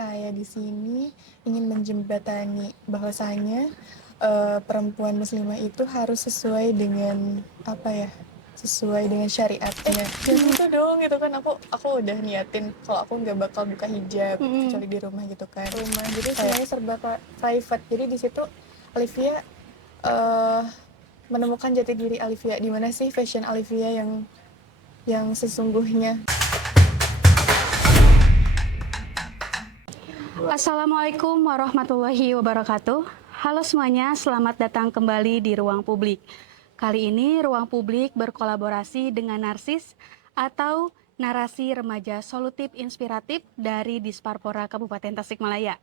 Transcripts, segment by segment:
saya di sini ingin menjembatani bahwasanya perempuan muslimah itu harus sesuai dengan sesuai dengan syariatnya. Jangan itu dong gitu kan, aku udah niatin kalau aku nggak bakal buka hijab kecuali di rumah gitu kan. Rumah jadi semuanya serba private. Jadi di situ Alivia eh, menemukan jati diri Alivia. Di mana sih fashion Alivia yang sesungguhnya? Assalamualaikum warahmatullahi wabarakatuh. Halo semuanya, selamat datang kembali di Ruang Publik. Kali ini Ruang Publik berkolaborasi dengan Narsis atau Narasi Remaja Solutif Inspiratif dari Disparpora Kabupaten Tasikmalaya.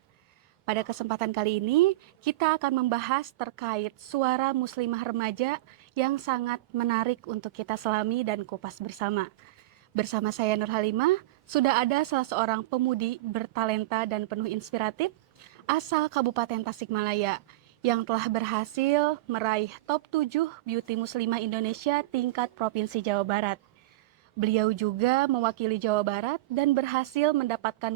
Pada kesempatan kali ini, kita akan membahas terkait suara muslimah remaja yang sangat menarik untuk kita selami dan kupas bersama. Bersama saya Nur Halimah, sudah ada salah seorang pemudi bertalenta dan penuh inspiratif asal Kabupaten Tasikmalaya yang telah berhasil meraih top 7 beauty muslimah Indonesia tingkat Provinsi Jawa Barat. Beliau juga mewakili Jawa Barat dan berhasil mendapatkan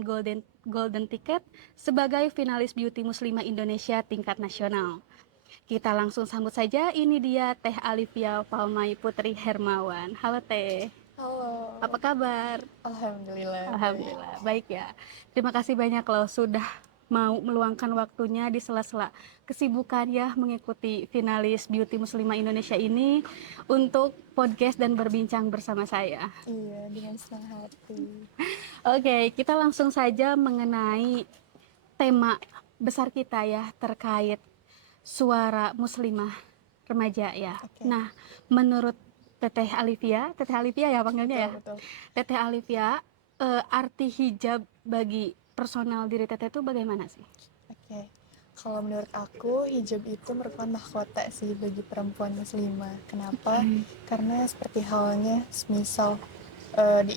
golden ticket sebagai finalis beauty muslimah Indonesia tingkat nasional. Kita langsung sambut saja, ini dia Teh Alivia Palmai Putri Hermawan. Halo Teh. Halo. Apa kabar? Alhamdulillah. Alhamdulillah, baik ya. Terima kasih banyak loh sudah mau meluangkan waktunya di sela-sela kesibukan ya mengikuti finalis Beauty Muslimah Indonesia ini untuk podcast dan berbincang bersama saya. Iya, dengan senang hati. Oke, kita langsung saja mengenai tema besar kita ya terkait suara muslimah remaja ya. Oke. Nah, menurut Teteh Alivia ya panggilnya ya. Betul. Teteh Alivia, arti hijab bagi personal diri Teteh itu bagaimana sih? Oke. Kalau menurut aku, hijab itu merupakan mahkota sih bagi perempuan muslimah. Kenapa? Karena seperti halnya semisal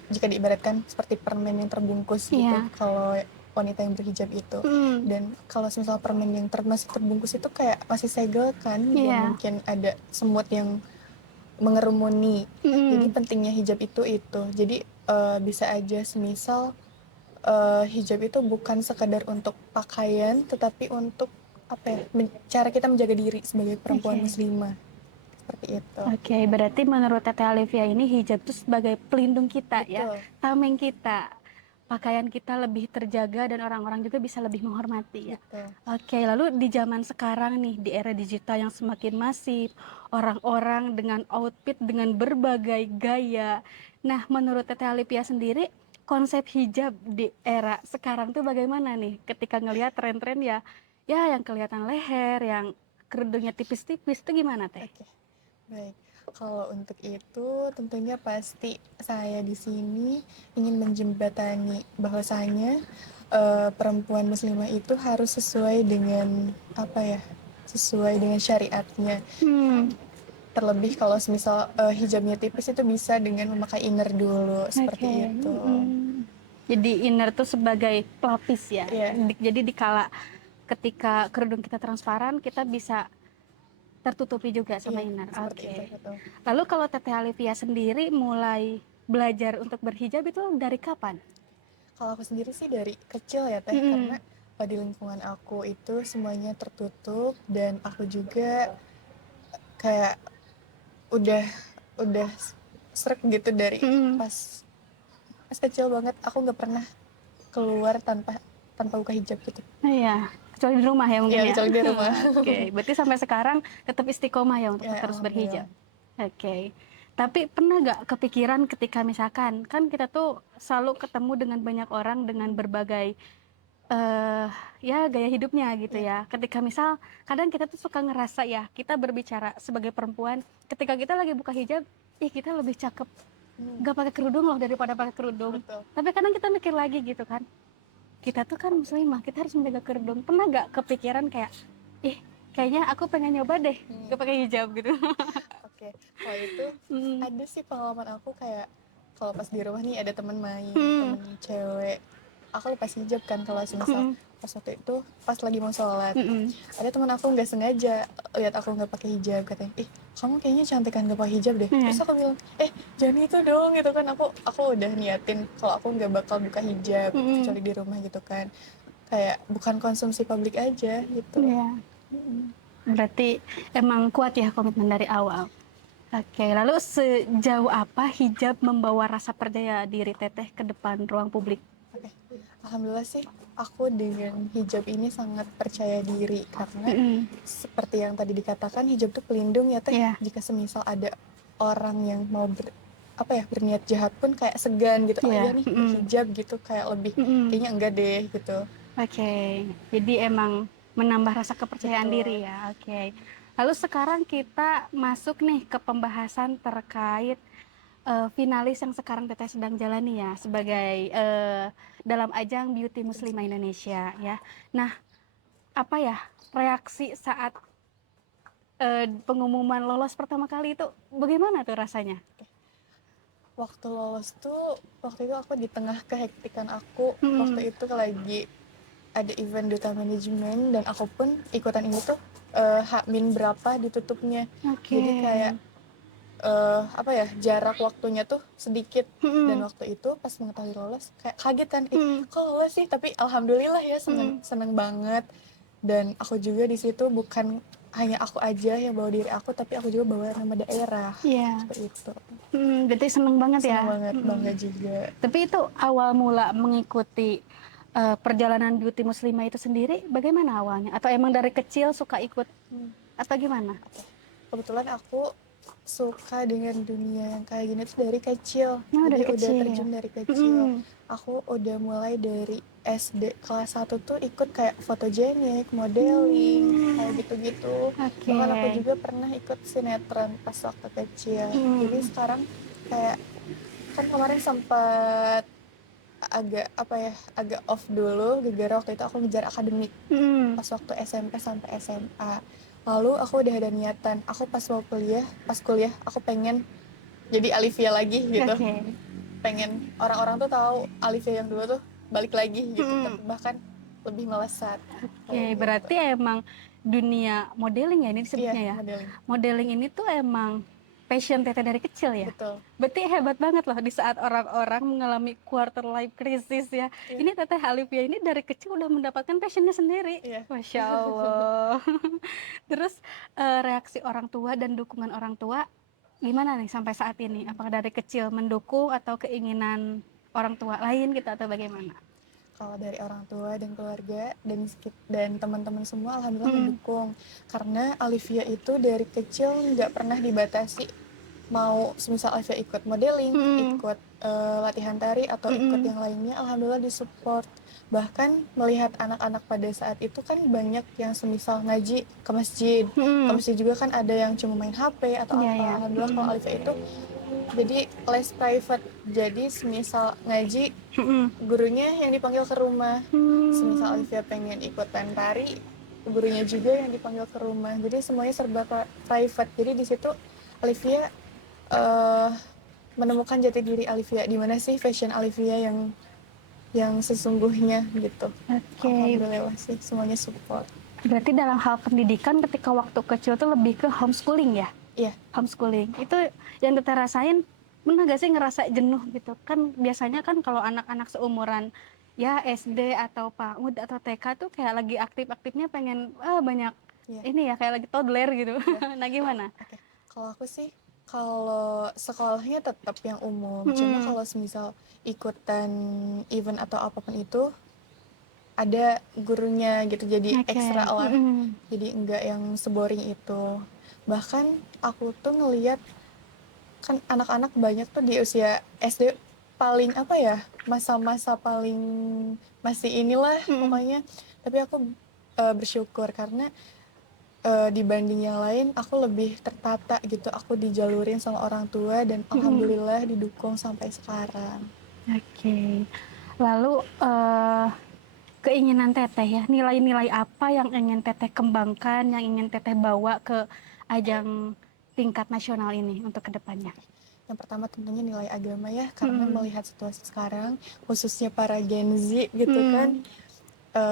jika diibaratkan seperti permen yang terbungkus gitu. Iya. Kalau wanita yang berhijab itu. Dan kalau semisal permen yang masih terbungkus itu kayak masih segel kan, Iya. mungkin ada semut yang mengerumuni. Jadi pentingnya hijab itu. Jadi bisa aja semisal hijab itu bukan sekadar untuk pakaian, tetapi untuk cara kita menjaga diri sebagai perempuan muslimah. Seperti itu. Oke, berarti menurut Teteh Alivia ini hijab itu sebagai pelindung kita. Betul. Ya, tameng kita. Pakaian kita lebih terjaga dan orang-orang juga bisa lebih menghormati ya. Betul. Oke, lalu di zaman sekarang nih, di era digital yang semakin masif, orang-orang dengan outfit dengan berbagai gaya. Nah, menurut Teteh Alivia sendiri, konsep hijab di era sekarang tuh bagaimana nih? Ketika ngelihat tren-tren ya yang kelihatan leher, yang kerudungnya tipis-tipis, itu gimana Teh? Oke. Baik. Kalau untuk itu tentunya pasti saya di sini ingin menjembatani bahwasanya perempuan muslimah itu harus sesuai dengan sesuai dengan syariatnya. Terlebih kalau semisal hijabnya tipis itu bisa dengan memakai inner dulu seperti itu. Jadi inner tuh sebagai pelapis ya. Iya. Jadi dikala ketika kerudung kita transparan, kita bisa tertutupi juga sama Iya, inner. seperti Oke. itu, betul. Lalu kalau Teteh Alivia sendiri mulai belajar untuk berhijab itu dari kapan? Kalau aku sendiri sih dari kecil ya Teh, karena di lingkungan aku itu semuanya tertutup dan aku juga kayak udah srek gitu dari pas kecil banget. Aku nggak pernah keluar tanpa buka hijab gitu. Iya, kecuali di rumah ya mungkin Iya, ya. kecuali di rumah. Oke, berarti sampai sekarang tetap istiqomah ya untuk Ya, terus berhijab. alhamdulillah. Oke. Tapi pernah nggak kepikiran ketika misalkan kan kita tuh selalu ketemu dengan banyak orang dengan berbagai ya gaya hidupnya gitu ya. Ketika misal kadang kita tuh suka ngerasa ya kita berbicara sebagai perempuan ketika kita lagi buka hijab, kita lebih cakep nggak pakai kerudung loh daripada pakai kerudung. Betul. Tapi kadang kita mikir lagi gitu kan, kita tuh kan muslimah, kita harus menjaga kerudung. Pernah nggak kepikiran kayak kayaknya aku pengen nyoba deh nggak pakai hijab gitu? Oke, kalau itu ada sih pengalaman aku kayak kalau pas di rumah nih ada teman main, temen cewek. Aku lepas hijab kan kalau semisal pas waktu itu pas lagi mau sholat. Ada teman aku nggak sengaja lihat aku nggak pakai hijab, katanya, kamu kayaknya cantik kan nggak pakai hijab deh. Terus aku bilang, jangan itu dong gitu kan. Aku udah niatin kalau aku nggak bakal buka hijab kecuali di rumah gitu kan. kayak bukan konsumsi publik aja gitu. Iya. Berarti emang kuat ya komitmen dari awal. Oke, lalu sejauh apa hijab membawa rasa percaya diri Teteh ke depan ruang publik? Oke. Alhamdulillah sih aku dengan hijab ini sangat percaya diri karena seperti yang tadi dikatakan hijab itu pelindung ya Teh. Iya. Jika semisal ada orang yang mau berniat jahat pun kayak segan gitu. Oh Iya. iya nih berhijab gitu kayak lebih kayaknya enggak deh gitu. Oke, jadi emang menambah rasa kepercayaan Betul. diri ya. Oke. Lalu sekarang kita masuk nih ke pembahasan terkait finalis yang sekarang Teteh sedang jalani ya sebagai dalam ajang Beauty Muslimah Indonesia ya. Nah, apa ya reaksi saat pengumuman lolos pertama kali itu bagaimana tuh rasanya? Waktu lolos tuh waktu itu aku di tengah kehektikan aku. Waktu itu lagi ada event duta manajemen dan aku pun ikutan ini tuh H-min berapa ditutupnya. Oke. Jadi kayak apa ya jarak waktunya tuh sedikit dan waktu itu pas mengetahui lolos kayak kaget kan kok lolos sih, tapi alhamdulillah ya seneng banget. Dan aku juga di situ bukan hanya aku aja yang bawa diri aku, tapi aku juga bawa nama daerah. Iya. Seperti itu. Berarti seneng banget ya. Seneng banget, bangga juga. Tapi itu awal mula mengikuti perjalanan Beauty Muslimah itu sendiri bagaimana awalnya? Atau emang dari kecil suka ikut atau gimana? Kebetulan aku suka dengan dunia yang kayak gini tuh dari kecil. Oh, Jadi dari udah kecil. terjun dari kecil. Aku udah mulai dari SD kelas 1 tuh ikut kayak fotogenik, modeling, kayak gitu-gitu. Oke. Bahkan aku juga pernah ikut sinetron pas waktu kecil. Jadi sekarang kayak kan kemarin sempat agak off dulu gara-gara waktu itu aku ngejar akademik pas waktu SMP sampai SMA. Lalu aku udah ada niatan, aku pas kuliah aku pengen jadi Alivia lagi gitu. Oke. Pengen orang-orang tuh tahu Alivia yang dulu tuh balik lagi gitu, tapi bahkan lebih melesat. Oke, berarti emang dunia modeling ya ini disebutnya Iya, ya. modeling. Modeling ini tuh emang passion Teteh dari kecil ya. Betul. Berarti hebat banget loh di saat orang-orang mengalami quarter life crisis ya. Ini Teteh Alivia ini dari kecil udah mendapatkan passionnya sendiri. Iya. Masya Allah. Terus reaksi orang tua dan dukungan orang tua gimana nih sampai saat ini? Apakah dari kecil mendukung atau keinginan orang tua lain gitu atau bagaimana? Kalau dari orang tua dan keluarga dan teman-teman semua alhamdulillah mendukung, karena Alivia itu dari kecil nggak pernah dibatasi mau semisal Alivia ikut modeling, ikut latihan tari atau ikut yang lainnya, alhamdulillah disupport. Bahkan melihat anak-anak pada saat itu kan banyak yang semisal ngaji ke masjid, juga kan ada yang cuma main HP atau apa. Alhamdulillah kalau Alivia itu jadi les private, jadi semisal ngaji gurunya yang dipanggil ke rumah, semisal Alivia pengen ikutan tari gurunya juga yang dipanggil ke rumah, jadi semuanya serba private. Jadi di situ Alivia menemukan jati diri Alivia, di mana sih fashion Alivia yang sesungguhnya gitu. Alhamdulillah sih semuanya support. Berarti dalam hal pendidikan ketika waktu kecil tuh lebih ke homeschooling ya? Iya. Homeschooling. Itu yang Teteh rasain, pernah gak sih ngerasa jenuh gitu? Kan biasanya kan kalau anak-anak seumuran ya SD atau PAUD atau TK tuh kayak lagi aktif-aktifnya pengen banyak ini ya kayak lagi toddler gitu. Nah gimana? Oke. Kalau aku sih kalau sekolahnya tetap yang umum, cuma kalau semisal ikutan event atau apapun itu ada gurunya gitu, jadi ekstra lah. Jadi enggak yang seboring itu. Bahkan aku tuh ngelihat kan anak-anak banyak tuh di usia SD paling apa ya, masa-masa paling masih inilah pokoknya. Tapi aku bersyukur karena dibanding yang lain aku lebih tertata gitu, aku dijalurin sama orang tua dan alhamdulillah didukung sampai sekarang. Oke. Lalu keinginan Teteh ya, nilai-nilai apa yang ingin Teteh kembangkan, yang ingin Teteh bawa ke ajang tingkat nasional ini untuk kedepannya? Yang pertama tentunya nilai agama ya, karena melihat situasi sekarang, khususnya para Gen Z gitu kan,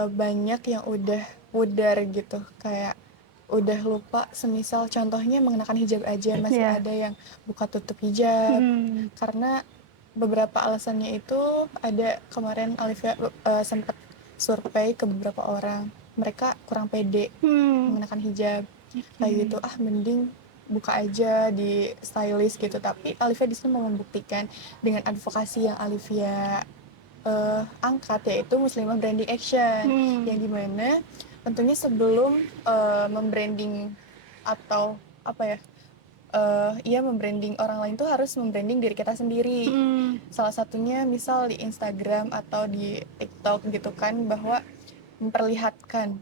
banyak yang udah pudar gitu, kayak udah lupa semisal contohnya mengenakan hijab aja, masih ada yang buka tutup hijab, karena beberapa alasannya itu ada kemarin Alivia sempat survei ke beberapa orang, mereka kurang pede mengenakan hijab. Kayak gitu, mending buka aja di stylist gitu. Tapi Alifia di sini mau membuktikan dengan advokasi yang Alifia angkat, yaitu Muslimah Branding Action, yang dimana tentunya sebelum membranding atau apa ya, membranding orang lain tuh harus membranding diri kita sendiri. Salah satunya misal di Instagram atau di TikTok gitu kan, bahwa memperlihatkan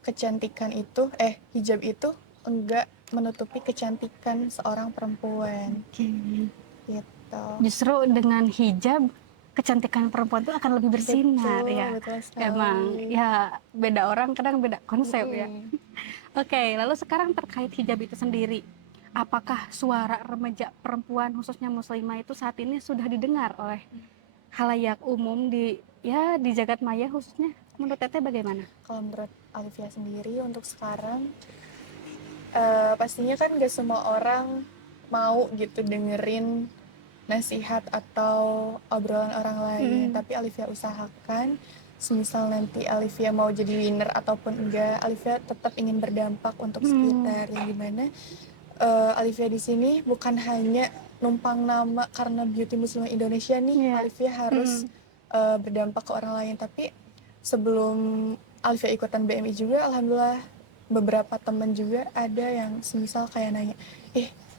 kecantikan itu, hijab itu enggak menutupi kecantikan seorang perempuan. Gitu. Justru dengan hijab kecantikan perempuan itu akan lebih bersinar. Betul, Ya. betul sekali. Emang ya beda orang kadang beda konsep ya. Oke, lalu sekarang terkait hijab itu sendiri. Apakah suara remaja perempuan khususnya muslimah itu saat ini sudah didengar oleh khalayak umum di jagat maya khususnya? Menurut Teteh bagaimana? Kalau menurut Alifia sendiri untuk sekarang, pastinya kan gak semua orang mau gitu dengerin nasihat atau obrolan orang lain. Tapi Alifia usahakan, semisal nanti Alifia mau jadi winner ataupun enggak, Alifia tetap ingin berdampak untuk sekitar. Yang dimana Alifia di sini bukan hanya numpang nama karena Beauty Muslimah Indonesia nih. Alifia harus berdampak ke orang lain. Tapi sebelum Alifia ikutan BMI juga, alhamdulillah beberapa teman juga ada yang semisal kayak nanya,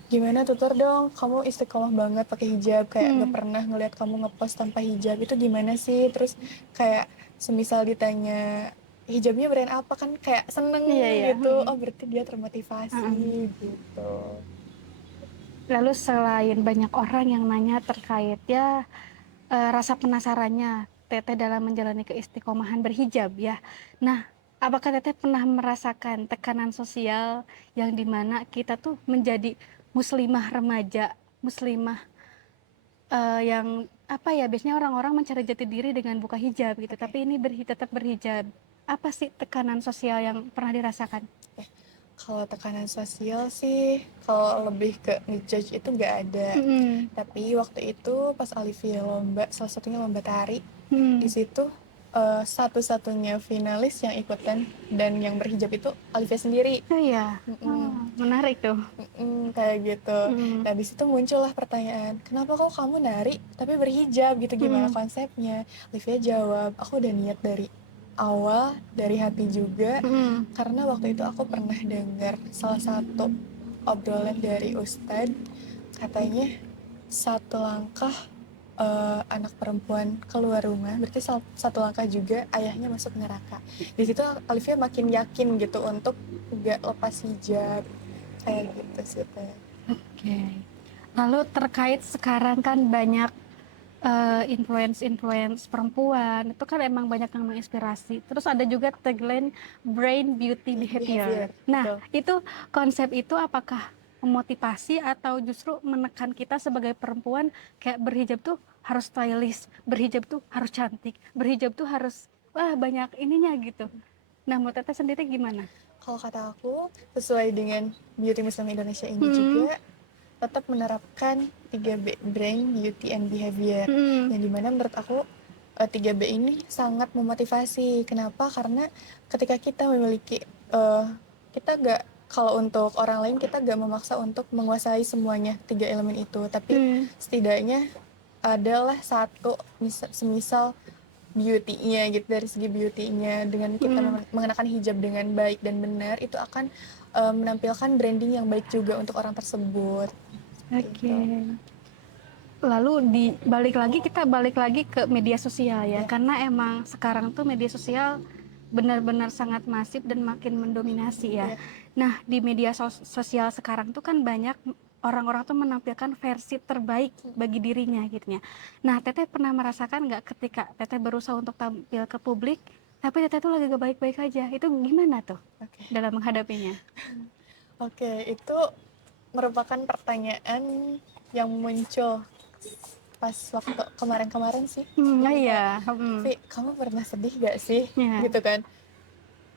gimana tutor dong, kamu istiqomah banget pakai hijab, kayak gak pernah ngeliat kamu ngepost tanpa hijab, itu gimana sih? Terus kayak semisal ditanya hijabnya brand apa, kan kayak seneng gitu. Oh berarti dia termotivasi gitu. Lalu selain banyak orang yang nanya terkait rasa penasarannya Teteh dalam menjalani keistiqomahan berhijab ya. Nah, apakah Teteh pernah merasakan tekanan sosial yang dimana kita tuh menjadi muslimah remaja, muslimah yang apa ya, biasanya orang-orang mencari jati diri dengan buka hijab gitu, tapi ini tetap berhijab. Apa sih tekanan sosial yang pernah dirasakan? Kalau tekanan sosial sih, kalau lebih ke ngejudge itu nggak ada. Tapi waktu itu pas Alifia lomba, salah satunya lomba tari, di situ satu-satunya finalis yang ikutan dan yang berhijab itu Alifia sendiri. Oh iya, menarik tuh. Kayak gitu. Nah di situ muncullah pertanyaan, kenapa kok kamu nari tapi berhijab gitu, gimana konsepnya? Alifia jawab, aku udah niat dari awal, dari hati juga, karena waktu itu aku pernah dengar salah satu obrolan dari Ustadz, katanya satu langkah anak perempuan keluar rumah berarti satu langkah juga ayahnya masuk neraka. Di situ Alifia makin yakin gitu untuk gak lepas hijab, kayak gitu sih Teh. Oke. Lalu terkait sekarang kan banyak influence perempuan itu kan emang banyak yang menginspirasi. Terus ada juga tagline brain beauty behavior. Nah, itu konsep itu apakah memotivasi atau justru menekan kita sebagai perempuan kayak berhijab tuh harus stylish, berhijab tuh harus cantik, berhijab tuh harus banyak ininya gitu. Nah, menurut Teteh sendiri gimana? Kalau kata aku, sesuai dengan Beauty Muslim Indonesia ini juga tetap menerapkan 3B, Brain, Beauty, and Behavior. Yang dimana menurut aku 3B ini sangat memotivasi. Kenapa? Karena ketika kita memiliki, kita gak, kalau untuk orang lain kita gak memaksa untuk menguasai semuanya 3 elemen itu. Tapi setidaknya adalah satu, semisal beauty-nya gitu, dari segi beauty-nya, dengan kita mengenakan hijab dengan baik dan benar, itu akan menampilkan branding yang baik juga untuk orang tersebut. Oke. Lalu kita balik lagi ke media sosial ya, karena emang sekarang tuh media sosial benar-benar sangat masif dan makin mendominasi ya. Nah, di media sosial sekarang tuh kan banyak orang-orang tuh menampilkan versi terbaik bagi dirinya gitu ya. Nah, Teteh pernah merasakan nggak ketika Teteh berusaha untuk tampil ke publik, tapi Teteh tuh lagi gak baik-baik aja? Itu gimana tuh dalam menghadapinya? Oke, itu merupakan pertanyaan yang muncul pas waktu kemarin-kemarin sih. Iya. Vi, kamu pernah sedih gak sih? Gitu kan.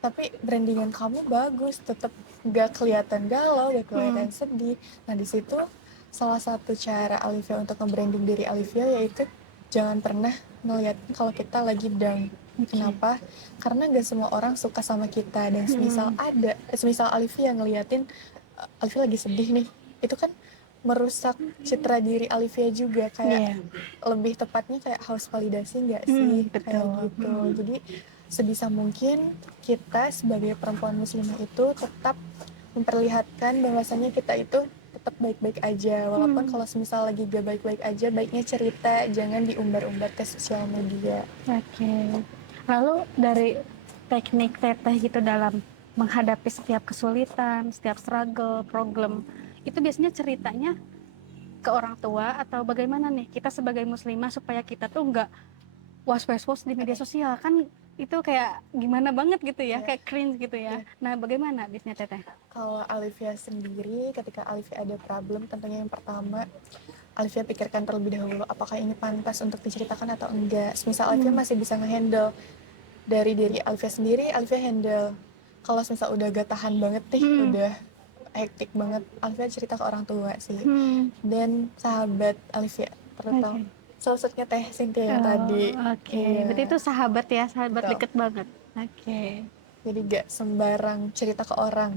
Tapi brandingan kamu bagus, tetap gak kelihatan galau, gak kelihatan sedih. Nah di situ salah satu cara Alifia untuk nge-branding diri Alifia yaitu jangan pernah ngeliat kalau kita lagi down. Oke. Kenapa? Karena gak semua orang suka sama kita, dan semisal Alifia ngeliatin Alifia lagi sedih nih, itu kan merusak citra diri Alifia juga, kayak Iya. lebih tepatnya kayak haus validasi nggak sih, kayak Betul. gitu. Jadi sebisa mungkin kita sebagai perempuan muslimah itu tetap memperlihatkan bahwasanya kita itu tetap baik-baik aja, walaupun kalau semisal lagi gak baik-baik aja, baiknya cerita, jangan diumbar-umbar ke sosial media. Oke. Lalu dari teknik teteh gitu dalam menghadapi setiap kesulitan, setiap struggle, problem, itu biasanya ceritanya ke orang tua atau bagaimana nih kita sebagai muslimah supaya kita tuh nggak was-was di media sosial, kan itu kayak gimana banget gitu ya, Iya. kayak cringe gitu ya. Iya. Nah, bagaimana biasanya teteh? Kalau Alifia sendiri, ketika Alifia ada problem, tentunya yang pertama Alifia pikirkan terlebih dahulu apakah ini pantas untuk diceritakan atau enggak. Misal Alifia masih bisa ngehandle dari diri Alifia sendiri, Alifia handle. Kalau misal udah gak tahan banget nih, Hmm. udah hektik banget, Alifia cerita ke orang tua sih. Hmm. Dan sahabat Alifia, terutama Oke. salah satunya Teh Cynthia yang Oh, tadi. oke. Berarti Iya, itu sahabat ya, sahabat betul. deket banget. Oke. Jadi gak sembarang cerita ke orang.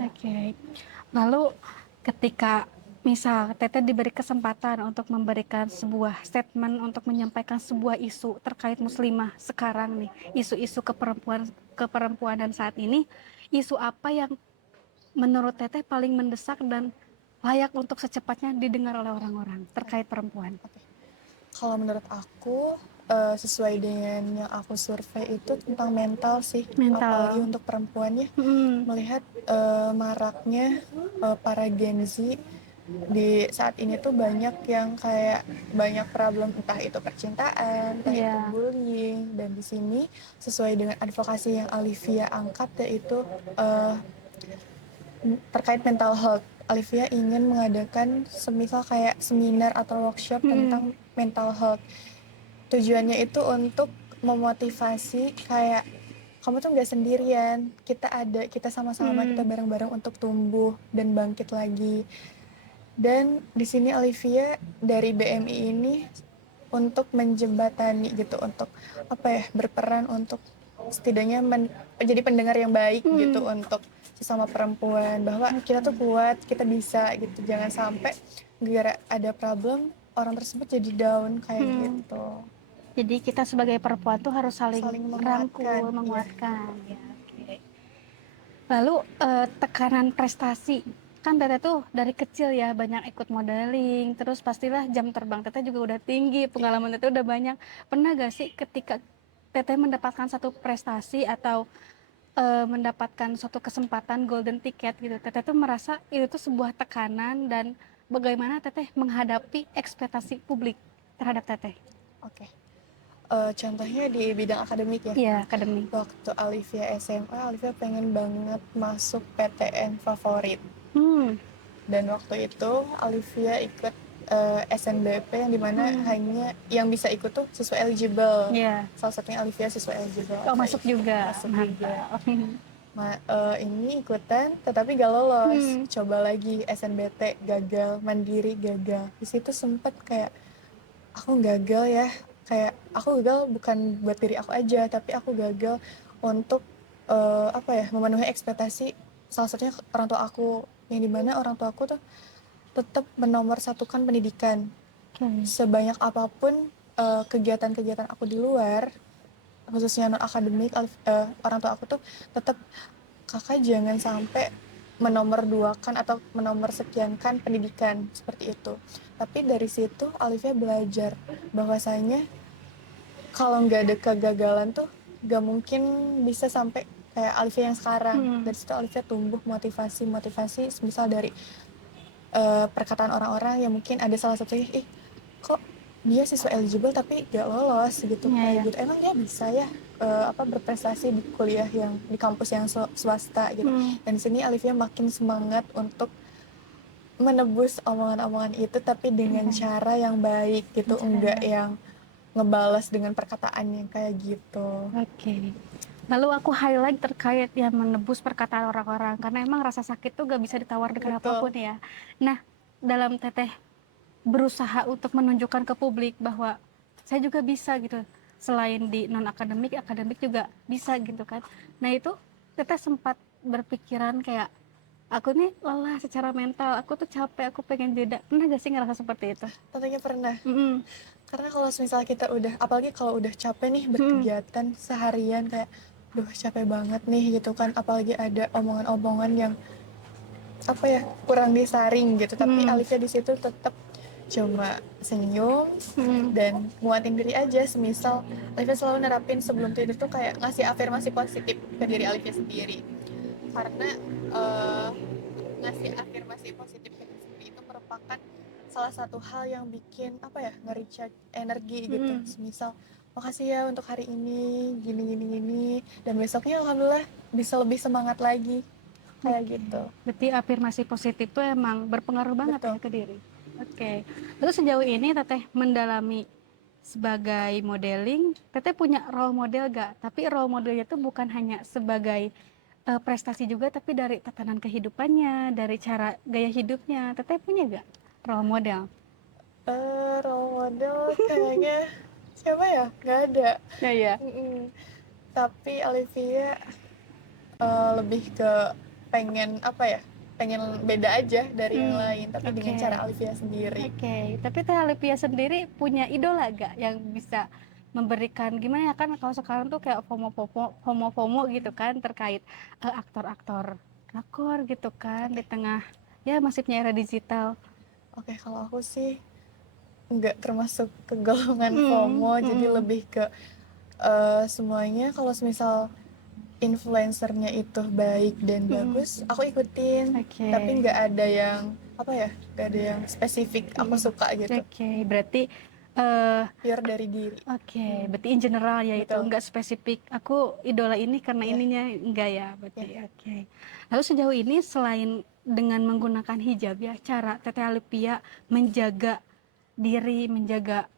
Oke. Lalu ketika misal Teteh diberi kesempatan untuk memberikan sebuah statement untuk menyampaikan sebuah isu terkait muslimah sekarang nih, isu-isu keperempuanan saat ini, isu apa yang menurut Teteh paling mendesak dan layak untuk secepatnya didengar oleh orang-orang terkait perempuan? Kalau menurut aku, sesuai dengan yang aku survei itu tentang mental sih, apalagi Mental. untuk perempuan ya. Hmm. Melihat maraknya para Gen Z di saat ini tuh banyak yang kayak banyak problem, entah itu percintaan, entah itu Ya. bullying, dan di sini sesuai dengan advokasi yang Alivia angkat, yaitu uh, terkait mental health. Alivia ingin mengadakan semisal kayak seminar atau workshop tentang mental health. Tujuannya itu untuk memotivasi kayak kamu tuh nggak sendirian, kita ada, kita sama-sama, kita bareng-bareng untuk tumbuh dan bangkit lagi. Dan di sini Olivia dari BMI ini untuk menjembatani gitu, untuk apa ya, berperan untuk setidaknya jadi pendengar yang baik gitu untuk sesama perempuan, bahwa kita tuh kuat, kita bisa gitu, jangan sampai gara ada problem orang tersebut jadi down kayak gitu. Jadi kita sebagai perempuan tuh harus saling Saling menguatkan, merangkul, iya. menguatkan. Ya, oke. Lalu tekanan prestasi, kan Teteh tuh dari kecil ya banyak ikut modeling, terus pastilah jam terbang Teteh juga udah tinggi, pengalaman Teteh udah banyak. Pernah gak sih ketika Teteh mendapatkan satu prestasi atau mendapatkan suatu kesempatan golden ticket gitu, Teteh tuh merasa itu tuh sebuah tekanan, dan bagaimana Teteh menghadapi ekspektasi publik terhadap Teteh? Oke. Contohnya di bidang akademik ya. Iya, akademik. Waktu Alivia SMA, Alivia pengen banget masuk PTN favorit. Hmm. Dan waktu itu Alivia ikut SNBP yang dimana hanya yang bisa ikut tuh siswa eligible. Iya. Salah satunya Alivia siswa eligible. Oh, masuk juga. Masuk juga. Mantap. Ini ikutan tetapi gak lolos. Coba lagi SNBT gagal, mandiri gagal. Di situ sempet kayak aku gagal ya, kayak aku gagal bukan buat diri aku aja, tapi aku gagal untuk memenuhi ekspektasi salah satunya orang tua aku, yang dimana orang tua aku tuh tetap menomorsatukan pendidikan. Sebanyak apapun kegiatan-kegiatan aku di luar, khususnya non akademik, orang tua aku tuh tetap, kakak jangan sampai menomorduakan atau menomorsekiankan pendidikan seperti itu. Tapi dari situ Alivia belajar bahwasanya kalau nggak ada kegagalan tuh nggak mungkin bisa sampai kayak Alivia yang sekarang. Dari situ Alivia tumbuh motivasi misal dari perkataan orang-orang yang mungkin ada salah satunya, kok dia siswa eligible tapi gak lolos gitu, kayak gitu, emang dia bisa ya berprestasi di kuliah yang di kampus yang swasta gitu. Dan di sini Alivia makin semangat untuk menebus omongan-omongan itu, tapi dengan cara yang baik gitu, enggak yang ngebalas dengan perkataan yang kayak gitu. Oke. Lalu aku highlight terkait yang menebus perkataan orang-orang, karena emang rasa sakit tuh gak bisa ditawar dengan Betul. apapun ya. Nah, dalam Teteh berusaha untuk menunjukkan ke publik bahwa saya juga bisa gitu, selain di non akademik, akademik juga bisa gitu kan. Nah itu Teteh sempat berpikiran kayak aku nih lelah secara mental, aku tuh capek, aku pengen jeda. Pernah gak sih ngerasa seperti itu? Tentunya pernah. Mm-mm. Karena kalau misalnya kita udah, apalagi kalau udah capek nih Mm-mm. berkegiatan seharian kayak, duh capek banget nih gitu kan. Apalagi ada omongan-omongan yang apa ya kurang disaring gitu. Tapi Mm-mm. Alifia di situ tetap cuma senyum Mm-mm. dan nguatin diri aja. Semisal Alifia selalu nerapin sebelum tidur tuh kayak ngasih afirmasi positif ke diri Alifia sendiri. Karena eh, ngasih afirmasi positif ke diri sendiri itu merupakan salah satu hal yang bikin apa ya nge-recharge energi gitu. Mm-mm. Semisal makasih ya untuk hari ini gini gini gini dan besoknya alhamdulillah bisa lebih semangat lagi kayak Oke, gitu. berarti afirmasi positif tuh emang berpengaruh banget ya Betul. ke diri. Oke, terus sejauh ini Teteh mendalami sebagai modeling, Teteh punya role model gak? Tapi role modelnya tuh bukan hanya sebagai prestasi juga, tapi dari tatanan kehidupannya, dari cara gaya hidupnya. Teteh punya gak role model? Role model kayaknya siapa ya nggak ada. Ya ya. Mm-mm. Tapi Olivia lebih ke pengen apa ya pengen beda aja dari yang lain tapi dengan Oke. cara Olivia sendiri. Oke, tapi Teh Alipia sendiri punya idola gak yang bisa memberikan gimana ya kan kalau sekarang tuh kayak FOMO gitu kan terkait aktor-aktor drakor gitu kan di Oke. tengah ya masifnya era digital. Oke, kalau aku sih nggak termasuk ke golongan Hmm, FOMO, jadi hmm, lebih ke semuanya kalau misal influencernya itu baik dan hmm. bagus aku ikutin, Oke. tapi nggak ada yang apa ya nggak ada yang spesifik aku Hmm. suka gitu, Oke, berarti eh pure dari diri. oke, berarti in general ya itu Betul. enggak spesifik. Aku idola ini karena Ya, ininya enggak ya, ya. berarti oke. Lalu sejauh ini selain dengan menggunakan hijab ya, cara Teteh Alipia menjaga diri, menjaga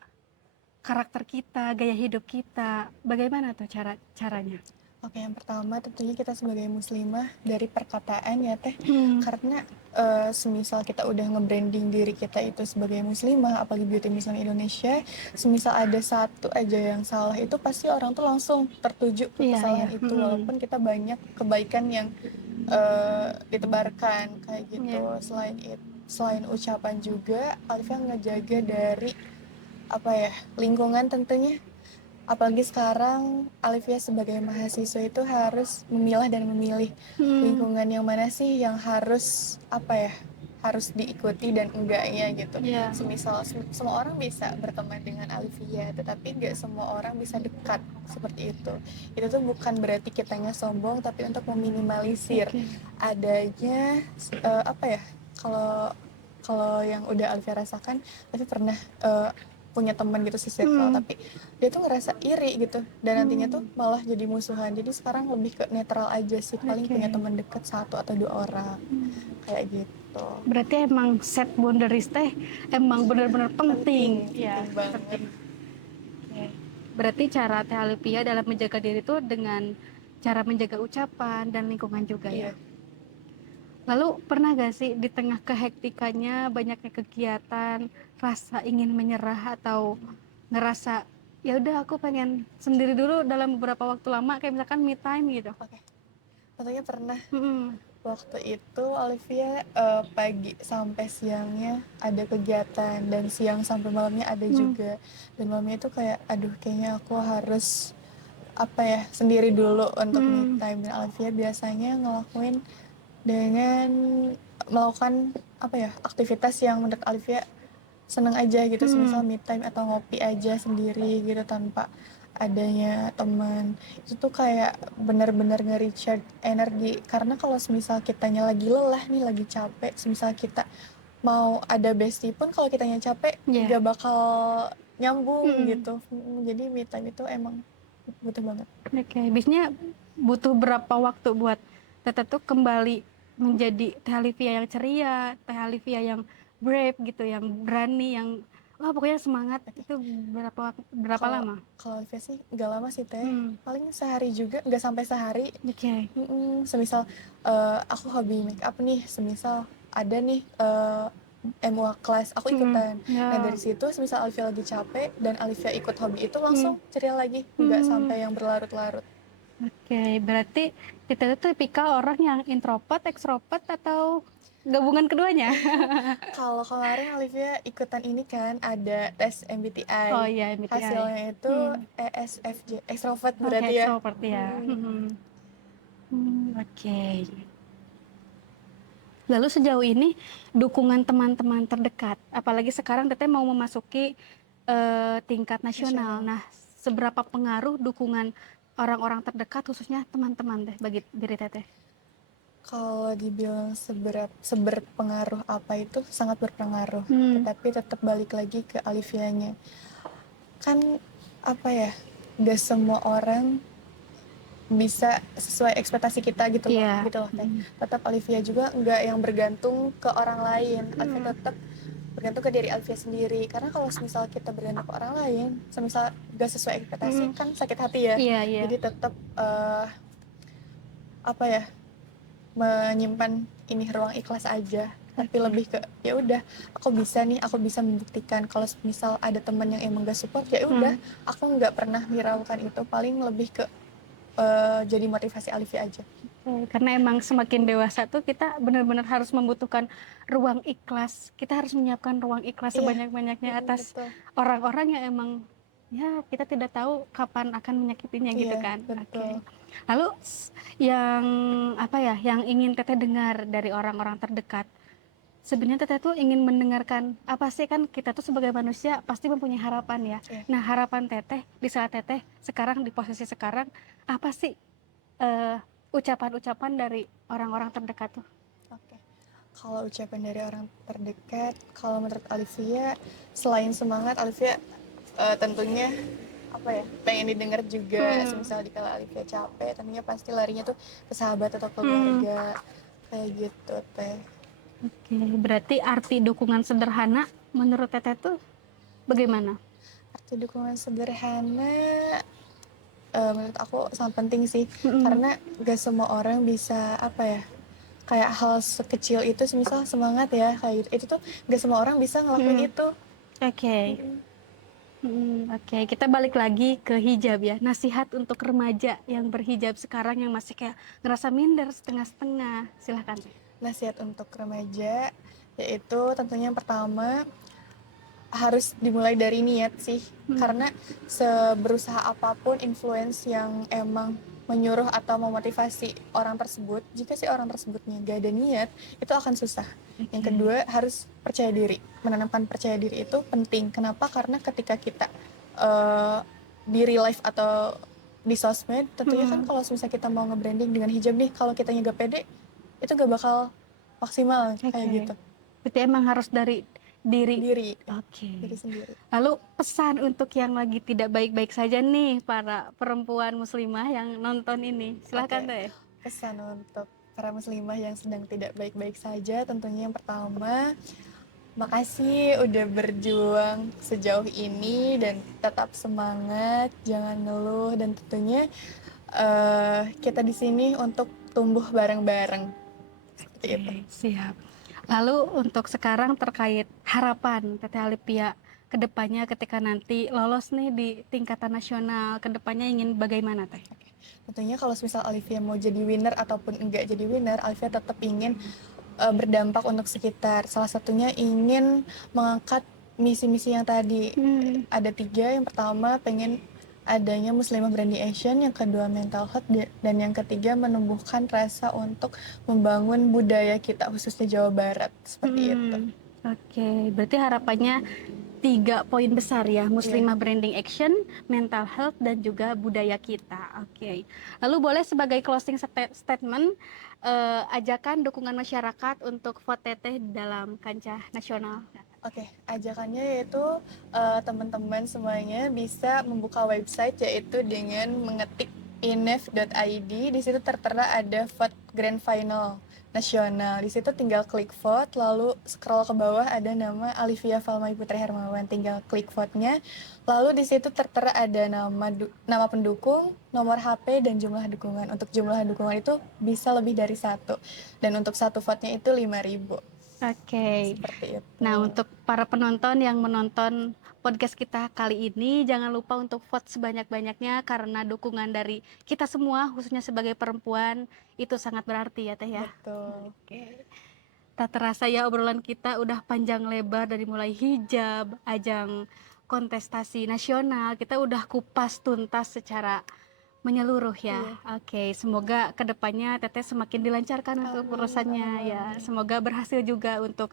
karakter kita, gaya hidup kita, bagaimana tuh caranya? Oke, yang pertama tentunya kita sebagai muslimah dari perkataan ya teh, Hmm, karena semisal kita udah nge-branding diri kita itu sebagai muslimah, apalagi beauty muslim Indonesia, semisal ada satu aja yang salah itu pasti orang tuh langsung tertuju ke iya iya. kesalahan itu, Hmm, walaupun kita banyak kebaikan yang ditebarkan kayak iya. gitu. Selain ucapan juga, Alifah ngejaga dari apa ya lingkungan tentunya. Apalagi sekarang Alifia sebagai mahasiswa itu harus memilah dan memilih Hmm, lingkungan yang mana sih yang harus apa ya harus diikuti dan enggaknya gitu. iya. Semisal semua orang bisa berteman dengan Alifia, tetapi enggak semua orang bisa dekat seperti itu. Itu tuh bukan berarti kitanya sombong, tapi untuk meminimalisir Oke. adanya apa ya kalau kalau yang udah Alifia rasakan, tapi pernah punya teman gitu circle, Hmm, tapi dia tuh ngerasa iri gitu dan nantinya tuh hmm, malah jadi musuhan. Jadi sekarang lebih ke netral aja sih, paling oke. punya teman deket satu atau dua orang kayak gitu. Berarti emang set boundaries teh emang benar-benar penting, Penting, ya, penting banget. penting. Oke. Berarti cara Teh Alipia dalam menjaga diri itu dengan cara menjaga ucapan dan lingkungan juga ya. Iya. Lalu pernah gak sih di tengah kehektikannya banyaknya kegiatan, rasa ingin menyerah atau ngerasa ya udah aku pengen sendiri dulu dalam beberapa waktu lama kayak misalkan me time gitu. Oke, tentunya pernah. Mm-mm. Waktu itu Olivia pagi sampai siangnya ada kegiatan dan siang sampai malamnya ada Mm. juga, dan malamnya itu kayak aduh kayaknya aku harus apa ya sendiri dulu untuk me Mm. time. Dan Alfia biasanya ngelakuin dengan melakukan apa ya aktivitas yang menurut Alfia seneng aja gitu, semisal Mm. me time atau ngopi aja sendiri gitu tanpa adanya teman. Itu tuh kayak benar-benar nge-recharge energi, karena kalau semisal kitanya lagi lelah nih lagi capek, semisal kita mau ada bestie pun kalau kitanya capek Ya. gak bakal nyambung Mm. gitu. Jadi me time itu emang butuh banget. Oke, biasanya butuh berapa waktu buat Teteh tuh kembali menjadi Teh Alivia yang ceria, Teh Alivia yang brave gitu, yang berani, yang wah pokoknya semangat Oke. itu berapa Kalau lama? kalau Alfia sih nggak lama sih teh, Hmm, paling sehari juga nggak sampai sehari. oke. Semisal aku hobi make up nih, semisal ada nih MUA kelas, aku ikutan. Nah Ya. dari situ misal Alifia lagi capek dan Alifia ikut hobi itu Hmm. langsung ceria lagi, nggak Hmm. sampai yang berlarut-larut. Oke, berarti kita itu tipikal orang yang introvert, ekstrovert atau gabungan keduanya? Kalau kemarin Olivia ikutan ini kan ada tes Oh MBTI. iya, MBTI. Hasilnya itu Hmm. ESFJ, extrovert Oke, berarti ya. extrovert ya. Mm-mm. Oke. Lalu sejauh ini dukungan teman-teman terdekat, apalagi sekarang Teteh mau memasuki tingkat nasional. Nasional. Nah, seberapa pengaruh dukungan orang-orang terdekat, khususnya teman-teman Teh bagi diri Teteh? Kalau dibilang seberpengaruh apa itu sangat berpengaruh, Hmm, tetapi tetap balik lagi ke Alivianya. Kan apa ya? Gak semua orang bisa sesuai ekspektasi kita iya. gitu loh teh. Tetap Olivia juga nggak yang bergantung ke orang lain. Hmm, Alivia tetap bergantung ke diri Alivia sendiri. Karena kalau misal kita bergantung ke orang lain, semisal nggak sesuai ekspektasi hmm, kan sakit hati ya. iya, iya. Jadi tetap apa ya, menyimpan ini ruang ikhlas aja. Tapi Oke. lebih ke ya udah, aku bisa membuktikan kalau misal ada teman yang emang gak support ya udah, Hmm. aku nggak pernah hiraukan itu, paling lebih ke jadi motivasi Alivia aja. Karena emang semakin dewasa tuh kita benar-benar harus membutuhkan ruang ikhlas. Kita harus menyiapkan ruang ikhlas Iya, sebanyak-banyaknya atas betul. orang-orang yang emang ya kita tidak tahu kapan akan menyakitinya gitu Iya, kan. betul. Oke. Lalu yang apa ya, yang ingin Teteh dengar dari orang-orang terdekat. Sebenarnya Teteh tuh ingin mendengarkan apa sih, kan kita tuh sebagai manusia pasti mempunyai harapan ya. Iya, Nah, harapan Teteh di saat Teteh sekarang di posisi sekarang apa sih eh, ucapan-ucapan dari orang-orang terdekat tuh? oke. Kalau ucapan dari orang terdekat, kalau menurut Alivia, selain semangat, Alivia tentunya apa ya, pengen didengar juga. Hmm. Semisal dikala Alivia capek, tentunya pasti larinya tuh ke sahabat atau Hmm. keluarga, kayak gitu teh. Oke, berarti arti dukungan sederhana menurut Teteh tuh bagaimana? Arti dukungan sederhana, menurut aku sangat penting sih, Hmm. karena gak semua orang bisa apa ya, kayak hal sekecil itu, semisal semangat ya kayak gitu, itu tuh gak semua orang bisa ngelakuin Hmm. itu. Oke. Oke, kita balik lagi ke hijab ya. Nasihat untuk remaja yang berhijab sekarang yang masih kayak ngerasa minder setengah-setengah. Silahkan. Nasihat untuk remaja yaitu tentunya yang pertama harus dimulai dari niat sih, Hmm. karena seberusaha apapun influence yang emang menyuruh atau memotivasi orang tersebut, jika si orang tersebutnya gak ada niat, itu akan susah. Yang Oke. kedua harus percaya diri, menanamkan percaya diri itu penting. Kenapa? Karena ketika kita uh, di real life atau di sosmed, tentunya kan Hmm. kalau misalnya kita mau nge-branding dengan hijab nih, kalau kita gak pede, itu gak bakal maksimal kayak Oke. gitu. Berarti emang harus dari diri. Diri, diri Oke. sendiri. Lalu pesan untuk yang lagi tidak baik-baik saja nih, para perempuan muslimah yang nonton ini. Silahkan Oke, deh. pesan untuk para muslimah yang sedang tidak baik-baik saja, tentunya yang pertama, makasih udah berjuang sejauh ini dan tetap semangat, jangan ngeluh, dan tentunya kita di sini untuk tumbuh bareng-bareng. Seperti itu. Oke, siap. Lalu untuk sekarang terkait harapan Teteh Alipia ke depannya ketika nanti lolos nih di tingkatan nasional, ke depannya ingin bagaimana Teh? Tentunya kalau misal Alivia mau jadi winner ataupun enggak jadi winner, Alivia tetap ingin berdampak untuk sekitar. Salah satunya ingin mengangkat misi-misi yang tadi Hmm. ada 3. Yang pertama pengen adanya Muslimah Branding Action, yang kedua mental health, dan yang ketiga menumbuhkan rasa untuk membangun budaya kita khususnya Jawa Barat, seperti itu. Oke, berarti harapannya 3 poin besar ya, Iya. Muslimah Branding Action, mental health, dan juga budaya kita. Oke. Lalu boleh sebagai closing statement, ajakan dukungan masyarakat untuk vote Teteh dalam kancah nasional. Oke, ajakannya yaitu teman-teman semuanya bisa membuka website yaitu dengan mengetik inef.id. Di situ tertera ada vote grand final nasional. Di situ tinggal klik vote, lalu scroll ke bawah ada nama Alivia Falmai Putri Hermawan. Tinggal klik vote-nya. Lalu di situ tertera ada nama pendukung, nomor HP, dan jumlah dukungan. Untuk jumlah dukungan itu bisa lebih dari 1. Dan untuk satu vote-nya itu 5.000. Oke. Seperti itu. Nah, untuk para penonton yang menonton podcast kita kali ini, jangan lupa untuk vote sebanyak-banyaknya karena dukungan dari kita semua, khususnya sebagai perempuan, itu sangat berarti ya Teh ya. Betul. Oke. Tak terasa ya obrolan kita udah panjang lebar dari mulai hijab, ajang kontestasi nasional, kita udah kupas tuntas secara menyeluruh ya. Iya. Oke, semoga kedepannya Teteh semakin dilancarkan untuk Amin, urusannya ya. amin. Semoga berhasil juga untuk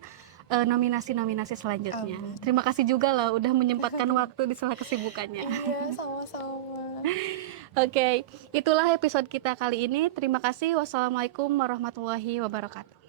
nominasi-nominasi selanjutnya. Amin. Terima kasih juga loh udah menyempatkan waktu di sela kesibukannya. Iya, sama-sama. Oke, itulah episode kita kali ini. Terima kasih. Wassalamualaikum warahmatullahi wabarakatuh.